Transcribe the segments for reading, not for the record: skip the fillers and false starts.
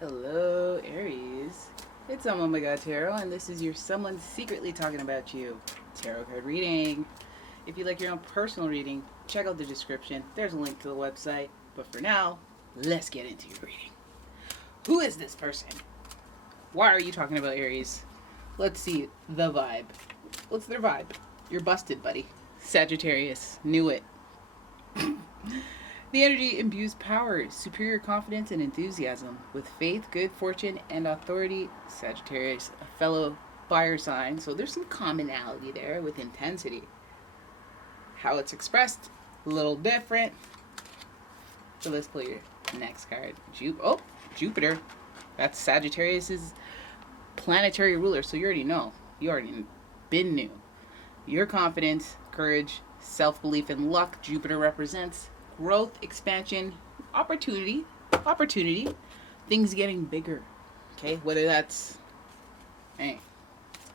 Hello, Aries. It's umomgtarot, and this is your someone secretly talking about you tarot card reading. If you'd like your own personal reading, check out the description. There's a link to the website. But for now, let's get into your reading. Who is this person? Why are you talking about Aries? Let's see the vibe. What's their vibe? You're busted, buddy. Sagittarius. Knew it. The energy imbues power, superior confidence, and enthusiasm. With faith, good fortune, and authority, Sagittarius, a fellow fire sign, so there's some commonality there with intensity. How it's expressed, a little different. So let's pull your next card. Jupiter. That's Sagittarius's planetary ruler, so you already know. You already been new. Your confidence, courage, self-belief, and luck Jupiter represents growth, expansion, opportunity, things getting bigger. Okay, whether that's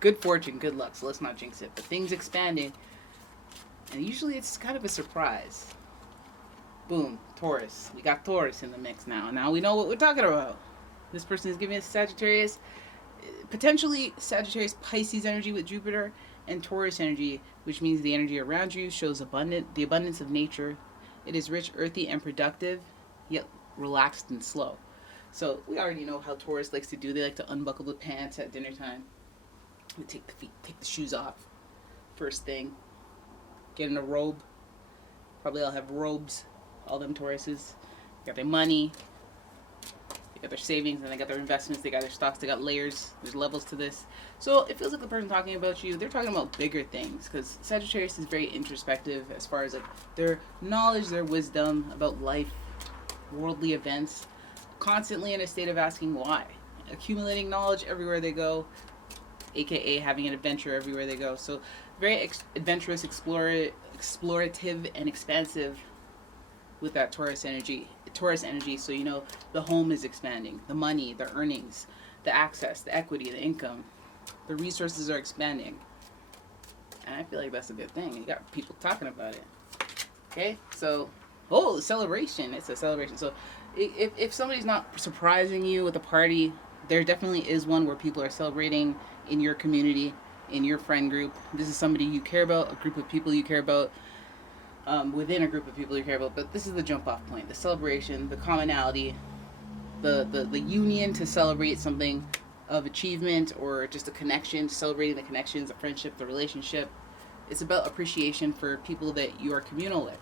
good fortune, good luck. So let's not jinx it. But things expanding, and usually it's kind of a surprise. Boom, Taurus. We got Taurus in the mix now. Now we know what we're talking about. This person is giving us Sagittarius, potentially Sagittarius Pisces energy with Jupiter, and Taurus energy, which means the energy around you shows the abundance of nature. It is rich, earthy, and productive, yet relaxed and slow. So we already know how Taurus likes to do. They like to unbuckle the pants at dinner time. They take the shoes off. First thing, get in a robe. Probably all have robes. All them Tauruses. They got their money. They got their savings, and they got their investments. They got their stocks. They got layers. There's levels to this. So it feels like the person talking about you, they're talking about bigger things, because Sagittarius is very introspective as far as like their knowledge, their wisdom about life, worldly events, constantly in a state of asking why, accumulating knowledge everywhere they go, aka having an adventure everywhere they go. So very adventurous, explorative, and expansive with that Taurus energy. So you know the home is expanding, the money, the earnings, the access, the equity, the income, the resources are expanding, and I feel like that's a good thing. You got people talking about it. Okay, so celebration. It's a celebration. So if somebody's not surprising you with a party, there definitely is one where people are celebrating in your community, in your friend group. This is somebody you care about, a group of people you care about, within a group of people you care about. But this is the jump off point, the celebration, the commonality, the union to celebrate something of achievement or just a connection, celebrating the connections, the friendship, the relationship. It's about appreciation for people that you are communal with.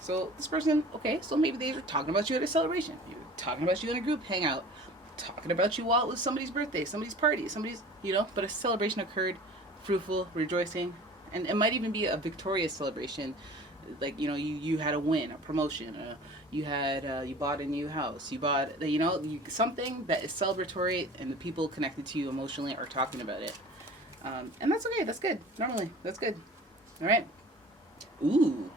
So this person, okay, so maybe they were talking about you at a celebration. You're talking about you in a group hangout, talking about you while it was somebody's birthday, somebody's party, but a celebration occurred, fruitful, rejoicing, and it might even be a victorious celebration. Like, you had a win, a promotion, you bought a new house, you bought, something that is celebratory, and the people connected to you emotionally are talking about it. And that's okay, that's good. Normally, that's good. All right. Ooh.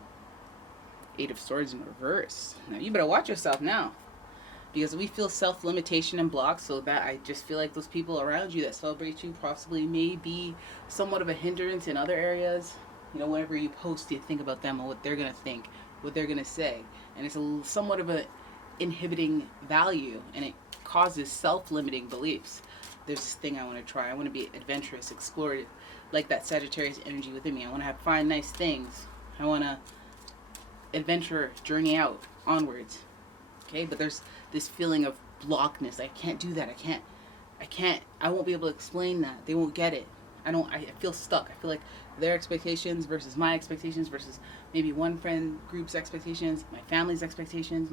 8 of Swords in reverse. Now, you better watch yourself now. Because we feel self-limitation and blocks, so that I just feel like those people around you that celebrate you possibly may be somewhat of a hindrance in other areas. Whenever you post, you think about them and what they're going to think, what they're going to say. And it's somewhat of an inhibiting value, and it causes self-limiting beliefs. There's this thing I want to try. I want to be adventurous, explorative, like that Sagittarius energy within me. I want to find nice things. I want to adventure, journey out, onwards. Okay, but there's this feeling of blockness. I can't do that. I won't be able to explain that. They won't get it. I feel stuck. I feel like their expectations versus my expectations versus maybe one friend group's expectations, my family's expectations.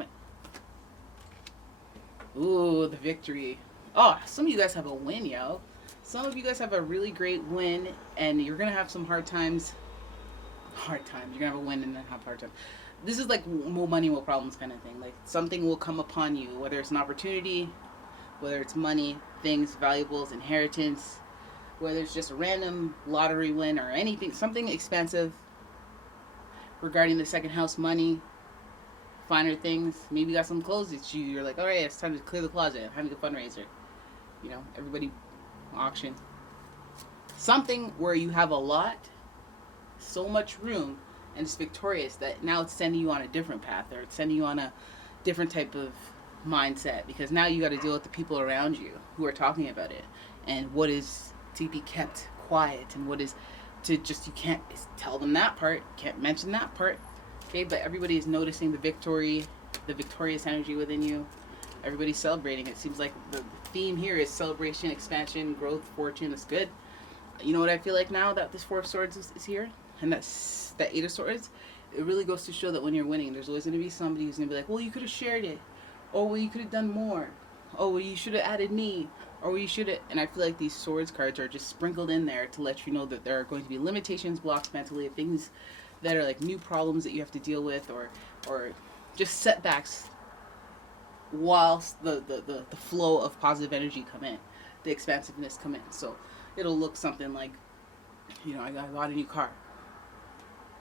Ooh, the victory. Oh, some of you guys have a win, yo. Some of you guys have a really great win, and you're going to have some hard times. You're going to have a win and then have hard times. This is like more money, more problems kind of thing. Like something will come upon you, whether it's an opportunity, whether it's money, things, valuables, inheritance, whether it's just a random lottery win or anything, something expensive regarding the second house, money, finer things. Maybe you got some clothes that you're like, all right, it's time to clear the closet, having a fundraiser. Everybody auction. Something where you have a lot, so much room, and it's victorious that now it's sending you on a different path, or it's sending you on a different type of mindset, because now you got to deal with the people around you who are talking about it, and what is to be kept quiet, and what is to just, you can't tell them that part, can't mention that part. Okay, but everybody is noticing the victorious energy within you. Everybody's celebrating. It seems like the theme here is celebration, expansion, growth, fortune. That's good. You know what I feel like now that this Four of Swords is here, and that Eight of Swords, it really goes to show that when you're winning, there's always going to be somebody who's going to be like, well, you could have shared it. Oh, well, you could have done more. Oh, well, you should have added me. Or well, you should have. And I feel like these swords cards are just sprinkled in there to let you know that there are going to be limitations, blocks mentally, things that are like new problems that you have to deal with, or just setbacks, whilst the flow of positive energy come in, the expansiveness come in. So it'll look something like, I got a new car.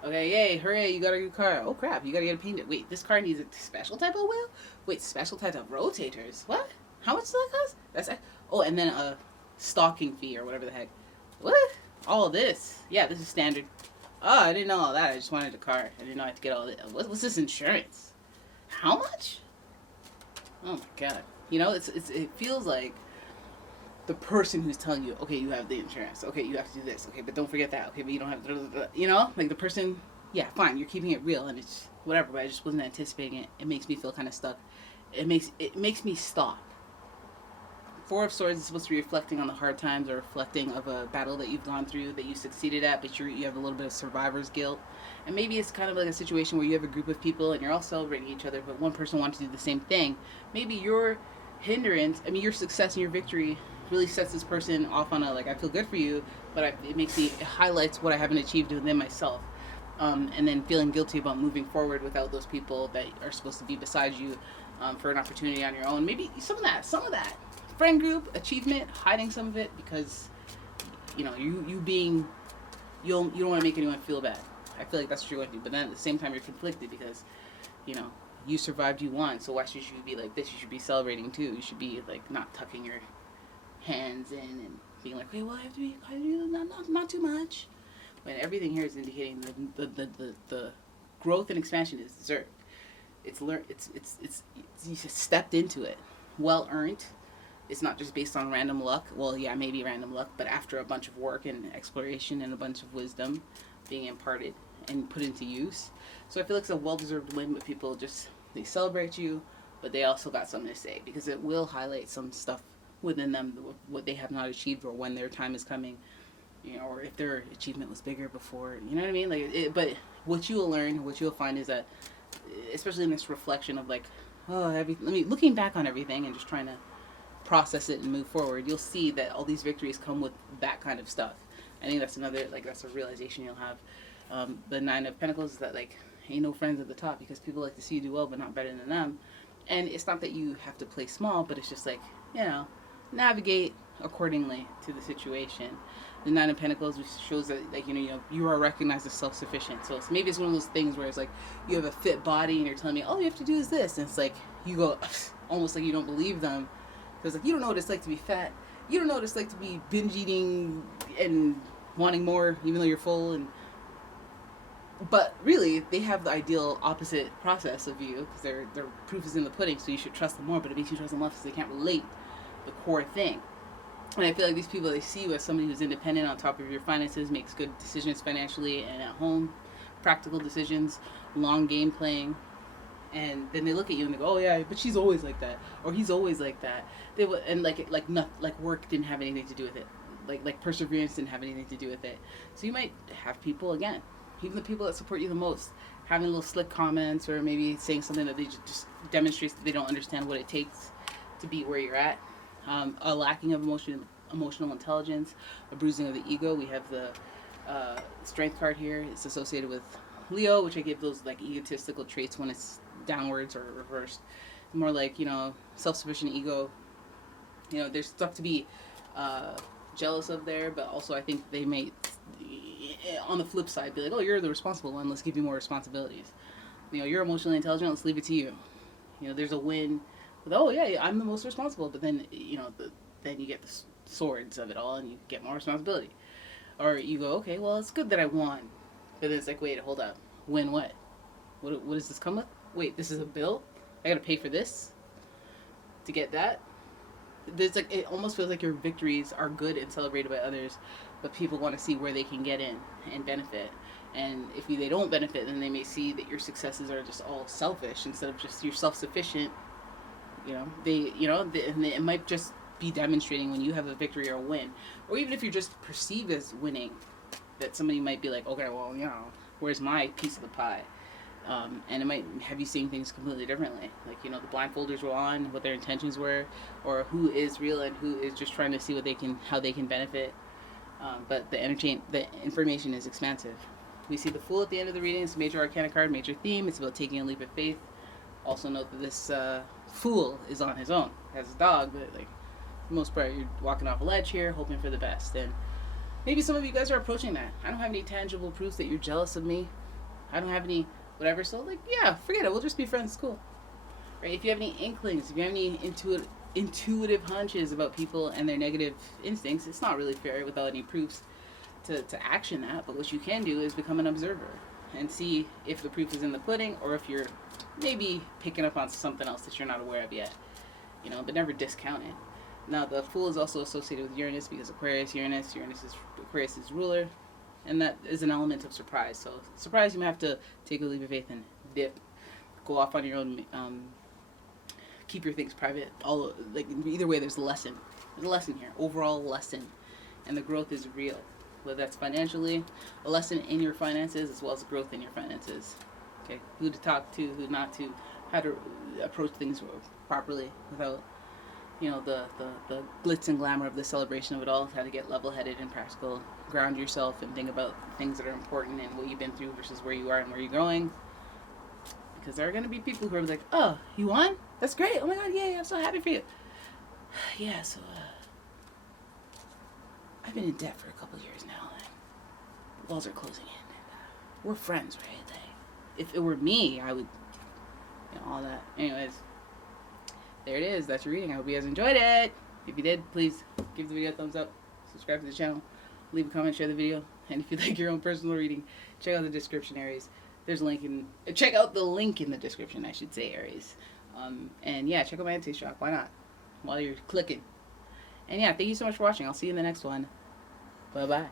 Okay, yay, hooray, you got a new car. Oh crap, you gotta get it painted. Wait, this car needs a special type of wheel? Wait, special type of rotators. What? How much does that cost? And then a stalking fee or whatever the heck. What? All this. Yeah, this is standard. Oh, I didn't know all that. I just wanted a car. I didn't know I had to get all this. What's this insurance? How much? Oh my god. It feels like the person who's telling you, okay, you have the insurance. Okay, you have to do this. Okay, but don't forget that. Okay, but you don't have to, like the person, yeah, fine, you're keeping it real and it's whatever, but I just wasn't anticipating it. It makes me feel kind of stuck. It makes me stop. Four of Swords is supposed to be reflecting on the hard times, or reflecting of a battle that you've gone through that you succeeded at, but you have a little bit of survivor's guilt. And maybe it's kind of like a situation where you have a group of people and you're all celebrating each other, but one person wants to do the same thing. Maybe your your success and your victory really sets this person off on a, like, I feel good for you, but it highlights what I haven't achieved within myself. And then feeling guilty about moving forward without those people that are supposed to be beside you, for an opportunity on your own. Maybe some of that. Friend group, achievement, hiding some of it because, you don't want to make anyone feel bad. I feel like that's what you're going to do. But then at the same time, you're conflicted because, you survived, you won. So why should you be like this? You should be celebrating too. You should be like not tucking your hands in and being like, well, I have to be not too much. When everything here is indicating the growth and expansion is deserved. It's learned. It's you stepped into it, well earned. It's not just based on random luck. Well, yeah, maybe random luck, but after a bunch of work and exploration and a bunch of wisdom being imparted and put into use. So I feel like it's a well-deserved win, but people they celebrate you, but they also got something to say because it will highlight some stuff within them, what they have not achieved or when their time is coming, or if their achievement was bigger before, you know what I mean? But what you will learn, what you'll find is that, especially in this reflection of like, looking back on everything and just trying to process it and move forward, you'll see that all these victories come with that kind of stuff. I think that's that's a realization you'll have. The Nine of Pentacles is that, like, ain't no friends at the top because people like to see you do well but not better than them. And it's not that you have to play small, but it's just like, navigate accordingly to the situation. The Nine of Pentacles shows that, like, you are recognized as self-sufficient. So maybe it's one of those things where it's like you have a fit body and you're telling me all you have to do is this, and it's like you go almost like you don't believe them. Because, like, you don't know what it's like to be fat. You don't know what it's like to be binge eating and wanting more even though you're full. But really, they have the ideal opposite process of you because their proof is in the pudding, so you should trust them more. But it makes you trust them less because they can't relate the core thing. And I feel like these people, they see you as somebody who's independent, on top of your finances, makes good decisions financially and at home, practical decisions, long game playing. And then they look at you and they go, oh yeah, but she's always like that, or he's always like that. Like work didn't have anything to do with it, like perseverance didn't have anything to do with it. So you might have people, again, even the people that support you the most, having little slick comments or maybe saying something that they just demonstrates that they don't understand what it takes to be where you're at. A lacking of emotional intelligence, a bruising of the ego. We have the Strength card here. It's associated with Leo, which I give those like egotistical traits when it's downwards or reversed. More like, self-sufficient ego. There's stuff to be jealous of there, but also I think they may, on the flip side, be like, oh, you're the responsible one, let's give you more responsibilities. You're emotionally intelligent, let's leave it to you. There's a win with, oh yeah, I'm the most responsible, but then, then you get the swords of it all and you get more responsibility. Or you go, okay, well, it's good that I won. But then it's like, wait, hold up. Win what? What does this come with? Wait, this is a bill? I gotta pay for this? to get that. There's like, it almost feels like your victories are good and celebrated by others, but people want to see where they can get in and benefit. And if they don't benefit, then they may see that your successes are just all selfish instead of just you're self-sufficient. And it might just be demonstrating when you have a victory or a win, or even if you're just perceived as winning, that somebody might be like, okay, well, where's my piece of the pie? And it might have you seeing things completely differently. Like, the blindfolders were on, what their intentions were, or who is real and who is just trying to see how they can benefit. But the information is expansive. We see the Fool at the end of the reading. It's a major arcana card, major theme. It's about taking a leap of faith. Also note that this Fool is on his own. Has a dog, but like, for the most part, you're walking off a ledge here, hoping for the best. And maybe some of you guys are approaching that. I don't have any tangible proofs that you're jealous of me. I don't have any whatever. So, like, yeah, forget it. We'll just be friends. It's cool. Right? If you have any inklings, if you have any intuitive hunches about people and their negative instincts, it's not really fair without any proofs to action that. But what you can do is become an observer and see if the proof is in the pudding, or if you're maybe picking up on something else that you're not aware of yet. But never discount it. Now, the Fool is also associated with Uranus because Aquarius is Aquarius' ruler, and that is an element of surprise. So, surprise, you might have to take a leap of faith and dip, go off on your own, keep your things private. Either way, there's a lesson. There's a lesson here, overall lesson, and the growth is real. Whether that's financially, a lesson in your finances, as well as growth in your finances. Okay, who to talk to, who not to, how to approach things properly without, the glitz and glamour of the celebration of it all. How to get level-headed and practical, ground yourself, and think about things that are important and what you've been through versus where you are and where you're going. Because there are going to be people who are like, oh, you won? That's great. Oh my God, yay, I'm so happy for you. Yeah, so, I've been in debt for a couple years now, and the walls are closing in, and we're friends, right? Like, if it were me, I would, all that. Anyways, there it is. That's your reading. I hope you guys enjoyed it. If you did, please give the video a thumbs up, subscribe to the channel, leave a comment, share the video, and if you'd like your own personal reading, check out the description, Aries. There's a link check out the link in the description, I should say, Aries. And yeah, check out my Etsy shop. Why not? While you're clicking. And yeah, thank you so much for watching. I'll see you in the next one. Bye-bye.